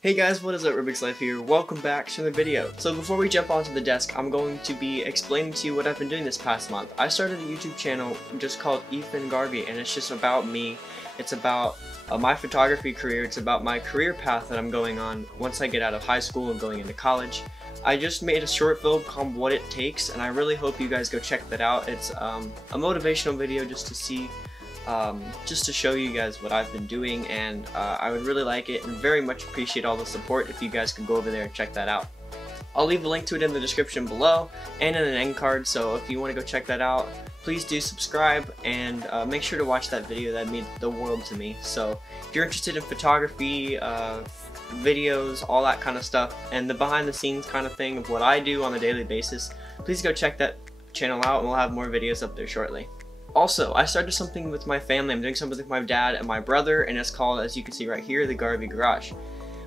Hey guys, what is up? RubiksLife here. Welcome back to the video. So before we jump onto the desk, I'm going to be explaining to you what I've been doing this past month. I started a YouTube channel just called Ethan Garvey, and it's just about me. It's about my photography career. It's about my career path that I'm going on once I get out of high school and going into college. I just made a short film called What It Takes, and I really hope you guys go check that out. It's a motivational video just to see just to show you guys what I've been doing, and I would really like it and very much appreciate all the support if you guys could go over there and check that out. I'll leave a link to it in the description below and in an end card, so if you want to go check that out, please do subscribe and make sure to watch that video. That means the world to me. So if you're interested in photography, videos, all that kind of stuff, and the behind the scenes kind of thing of what I do on a daily basis, please go check that channel out and we'll have more videos up there shortly. Also, I started something with my family. I'm doing something with my dad and my brother, and it's called, as you can see right here, the Garvey Garage.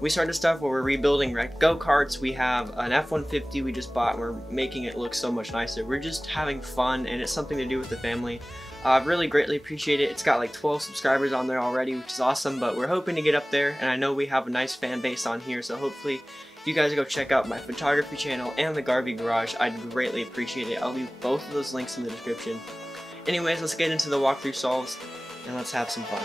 We started stuff where we're rebuilding wrecked go-karts. We have an F-150 we just bought, and we're making it look so much nicer. We're just having fun, and it's something to do with the family. I really greatly appreciate it. It's got like 12 subscribers on there already, which is awesome, but we're hoping to get up there, and I know we have a nice fan base on here, so hopefully you guys go check out my photography channel and the Garvey Garage. I'd greatly appreciate it. I'll leave both of those links in the description. Anyways, let's get into the walkthrough solves and let's have some fun.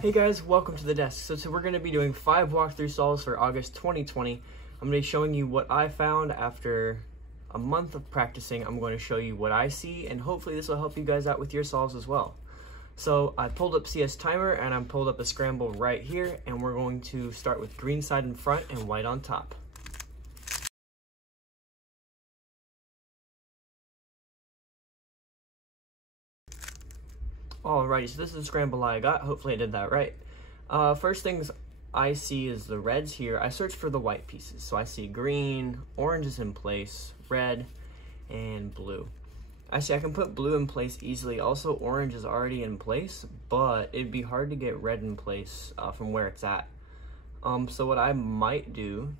Hey guys, welcome to the desk. So we're going to be doing 5 walkthrough solves for August 2020. I'm going to be showing you what I found after a month of practicing. I'm going to show you what I see, and hopefully this will help you guys out with your solves as well. So I pulled up CS Timer and I'm pulled up a scramble right here, and we're going to start with green side in front and white on top. Alrighty, so this is the scramble I got. Hopefully I did that right. First things I see is the reds here. I searched for the white pieces. So I see green, orange is in place, red, and blue. I see I can put blue in place easily. Also, orange is already in place, but it'd be hard to get red in place from where it's at. So what I might do,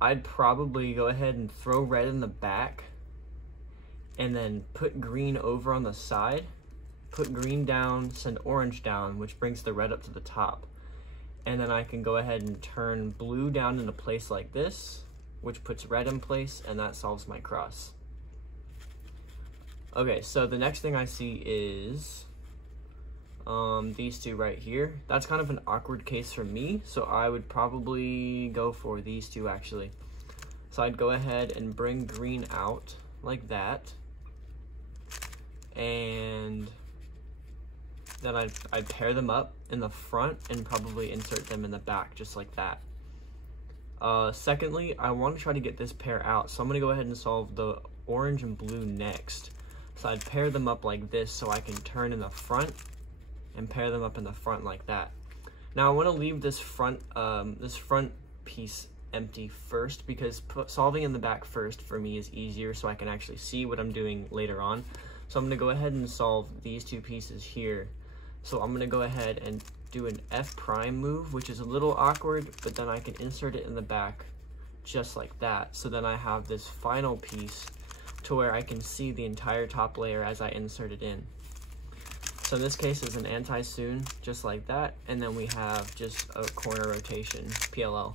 I'd probably go ahead and throw red in the back and then put green over on the side, put green down, send orange down, which brings the red up to the top. And then I can go ahead and turn blue down into place like this, which puts red in place, and that solves my cross. Okay, so the next thing I see is these two right here. That's kind of an awkward case for me, so I would probably go for these two actually. So I'd go ahead and bring green out like that, and then I'd pair them up in the front and probably insert them in the back just like that. Secondly, I want to try to get this pair out, so I'm going to go ahead and solve the orange and blue next. So I'd pair them up like this so I can turn in the front and pair them up in the front like that. Now I want to leave this front piece empty first, because solving in the back first for me is easier, so I can actually see what I'm doing later on. So I'm going to go ahead and solve these two pieces here. So I'm going to go ahead and do an F prime move, which is a little awkward, but then I can insert it in the back just like that. So then I have this final piece to where I can see the entire top layer as I insert it in. So in this case is an anti-soon, just like that, and then we have just a corner rotation, PLL.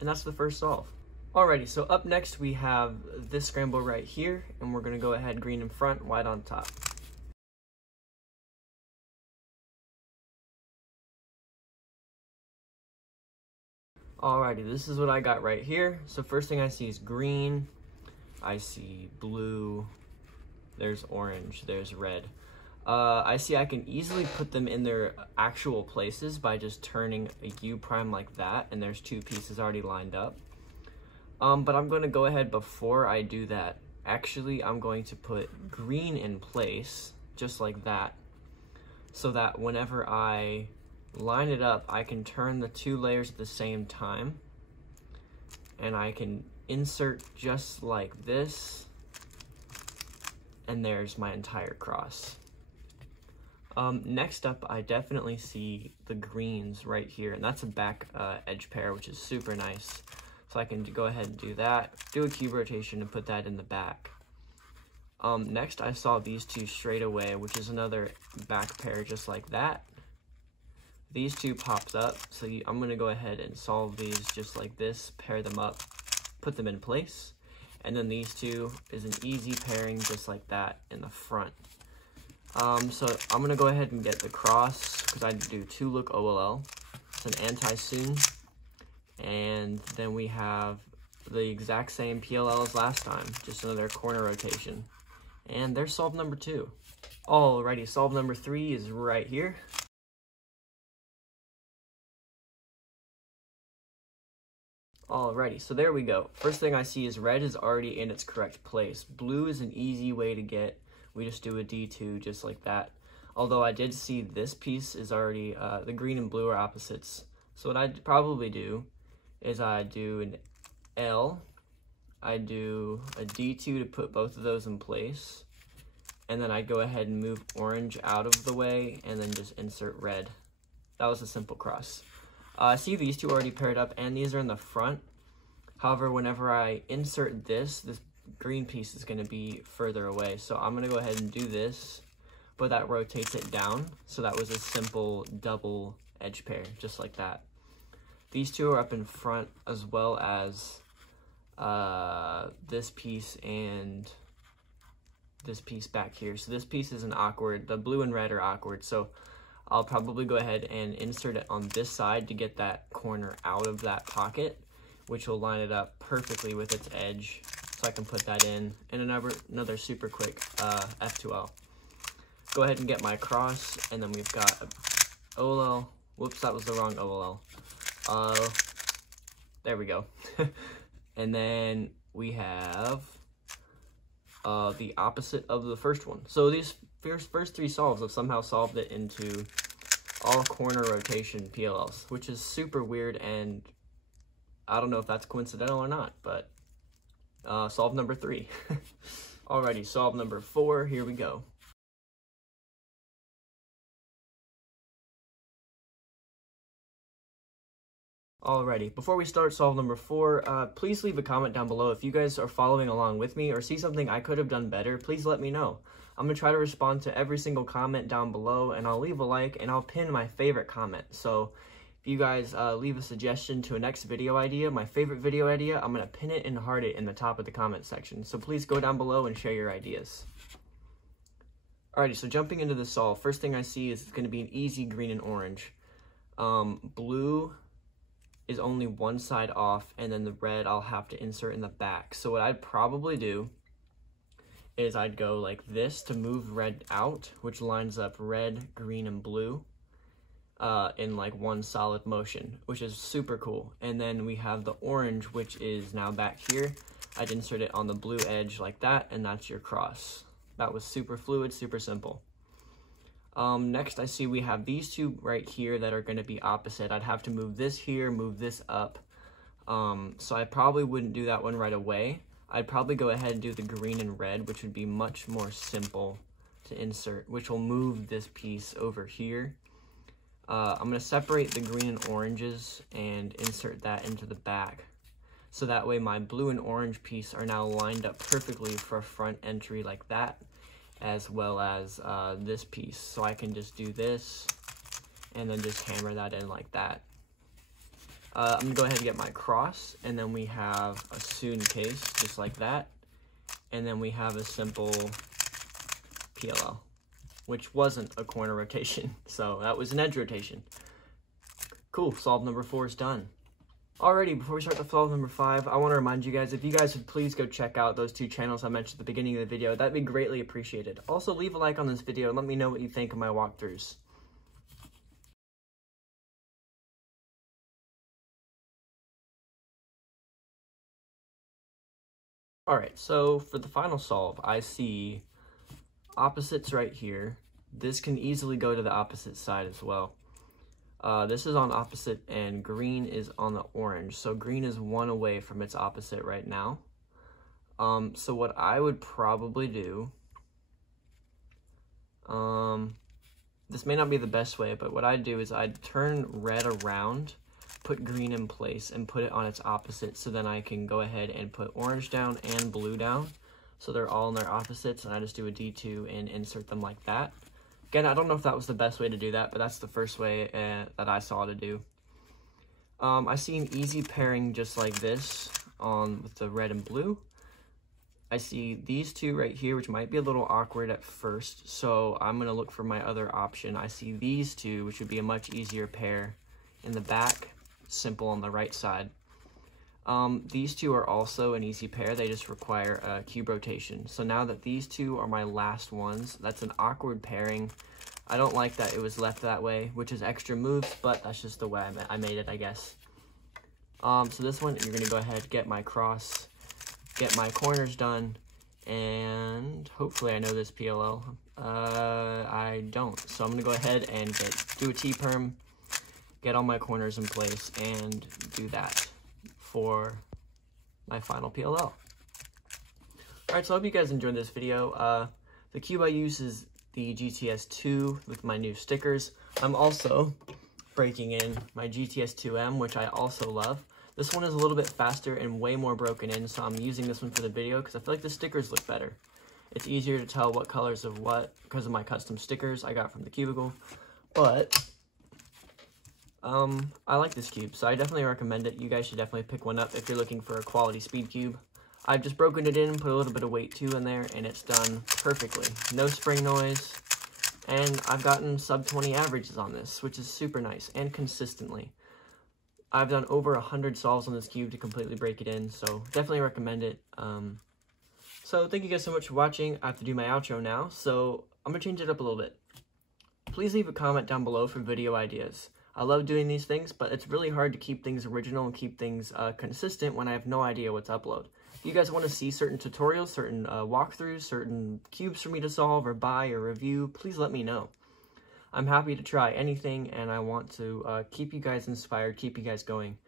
And that's the first solve. Alrighty, so up next we have this scramble right here, and we're gonna go ahead green in front, white on top. Alrighty, this is what I got right here. So first thing I see is green, I see blue, there's orange, there's red. I see I can easily put them in their actual places by just turning a U prime like that, and there's two pieces already lined up. But I'm going to go ahead before I do that. Actually, I'm going to put green in place, just like that, so that whenever I line it up, I can turn the two layers at the same time, and I can insert just like this, and there's my entire cross. Next up, I definitely see the greens right here, and that's a back edge pair, which is super nice. So I can go ahead and do that, do a cube rotation, and put that in the back. Next I saw these two straight away, which is another back pair just like that. These two pops up, so I'm going to go ahead and solve these just like this, pair them up, put them in place. And then these two is an easy pairing just like that in the front. So I'm going to go ahead and get the cross, because I do 2-look OLL. It's an anti-zoom. And then we have the exact same PLL as last time, just another corner rotation. And there's solve number 2. Alrighty, solve number 3 is right here. Alrighty, so there we go. First thing I see is red is already in its correct place. Blue is an easy way to get. We just do a D2 just like that. Although I did see this piece is already, the green and blue are opposites. So what I'd probably do is I do an L, I do a D2 to put both of those in place, and then I'd go ahead and move orange out of the way and then just insert red. That was a simple cross. I see these two already paired up, and these are in the front. However, whenever I insert this green piece is going to be further away. So I'm going to go ahead and do this, but that rotates it down. So that was a simple double edge pair, just like that. These two are up in front, as well as this piece and this piece back here. So this piece isn't awkward. The blue and red are awkward. So I'll probably go ahead and insert it on this side to get that corner out of that pocket, which will line it up perfectly with its edge. So I can put that in. And another super quick F2L. Go ahead and get my cross, and then we've got a OLL. Whoops, that was the wrong OLL. There we go. And then we have the opposite of the first one. So these first 3 solves have somehow solved it into all corner rotation PLLs, which is super weird, and I don't know if that's coincidental or not, but solve number 3. Alrighty, solve number 4, here we go. Alrighty, before we start solve number 4, please leave a comment down below. If you guys are following along with me or see something I could have done better, please let me know. I'm going to try to respond to every single comment down below, and I'll leave a like, and I'll pin my favorite comment. So if you guys leave a suggestion to a next video idea, my favorite video idea, I'm going to pin it and heart it in the top of the comment section. So please go down below and share your ideas. Alrighty, so jumping into the solve, first thing I see is it's going to be an easy green and orange. Blue is only one side off, and then the red I'll have to insert in the back. So what I'd probably do is I'd go like this to move red out, which lines up red, green, and blue in like one solid motion, which is super cool. And then we have the orange, which is now back here. I'd insert it on the blue edge like that, and that's your cross. That was super fluid, super simple. Next I see we have these two right here that are going to be opposite. I'd have to move this here, move this up. So I probably wouldn't do that one right away. I'd probably go ahead and do the green and red, which would be much more simple to insert, which will move this piece over here. I'm going to separate the green and oranges and insert that into the back. So that way my blue and orange piece are now lined up perfectly for a front entry like that, as well as this piece. So I can just do this and then just hammer that in like that. I'm gonna go ahead and get my cross, and then we have a soon case just like that, and then we have a simple PLL, which wasn't a corner rotation, so that was an edge rotation. Cool, solve number 4 is done. Alrighty, before we start the solve number 5, I want to remind you guys, if you guys would please go check out those 2 channels I mentioned at the beginning of the video, that'd be greatly appreciated. Also, leave a like on this video and let me know what you think of my walkthroughs. Alright, so for the final solve, I see opposites right here. This can easily go to the opposite side as well. This is on opposite, and green is on the orange. So green is 1 away from its opposite right now. So what I would probably do, this may not be the best way, but what I'd do is I'd turn red around, put green in place, and put it on its opposite, so then I can go ahead and put orange down and blue down. so they're all in their opposites, and I just do a D2 and insert them like that. Again, I don't know if that was the best way to do that, but that's the first way that I saw to do. I see an easy pairing just like this with the red and blue. I see these two right here, which might be a little awkward at first, so I'm going to look for my other option. I see these two, which would be a much easier pair in the back, simple on the right side. These two are also an easy pair. They just require a cube rotation. So now that these two are my last ones, that's an awkward pairing. I don't like that it was left that way, which is extra moves, but that's just the way I made it, I guess. So this one, you're going to go ahead, get my cross, get my corners done, and hopefully I know this PLL. I don't. So I'm going to go ahead and do a T-perm, get all my corners in place, and do that for my final PLL. Alright, so I hope you guys enjoyed this video. The cube I use is the GTS 2 with my new stickers. I'm also breaking in my GTS 2M, which I also love. This one is a little bit faster and way more broken in, so I'm using this one for the video because I feel like the stickers look better. It's easier to tell what colors of what because of my custom stickers I got from the cubicle. But I like this cube, so I definitely recommend it. You guys should definitely pick one up if you're looking for a quality speed cube. I've just broken it in, put a little bit of weight too in there, and it's done perfectly. No spring noise, and I've gotten sub 20 averages on this, which is super nice, and consistently. I've done over 100 solves on this cube to completely break it in, so definitely recommend it. So thank you guys so much for watching. I have to do my outro now, so I'm going to change it up a little bit. Please leave a comment down below for video ideas. I love doing these things, but it's really hard to keep things original and keep things consistent when I have no idea what to upload. If you guys want to see certain tutorials, certain walkthroughs, certain cubes for me to solve or buy or review, please let me know. I'm happy to try anything, and I want to keep you guys inspired, keep you guys going.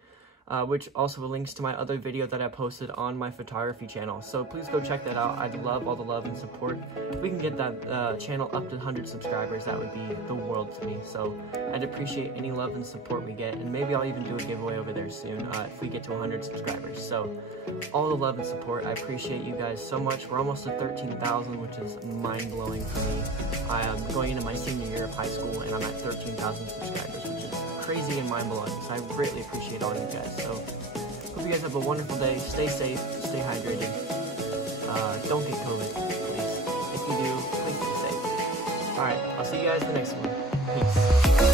Which also links to my other video that I posted on my photography channel. So please go check that out. I'd love all the love and support. If we can get that channel up to 100 subscribers, that would be the world to me. So I'd appreciate any love and support we get, and maybe I'll even do a giveaway over there soon if we get to 100 subscribers. So all the love and support, I appreciate you guys so much. We're almost at 13,000, which is mind-blowing for me. I am going into my senior year of high school, and I'm at 13,000 subscribers, which is crazy and mind-blowing, so I greatly appreciate all you guys. So, hope you guys have a wonderful day. Stay safe, stay hydrated. Don't get COVID, please. If you do, please stay safe. Alright, I'll see you guys in the next one. Peace.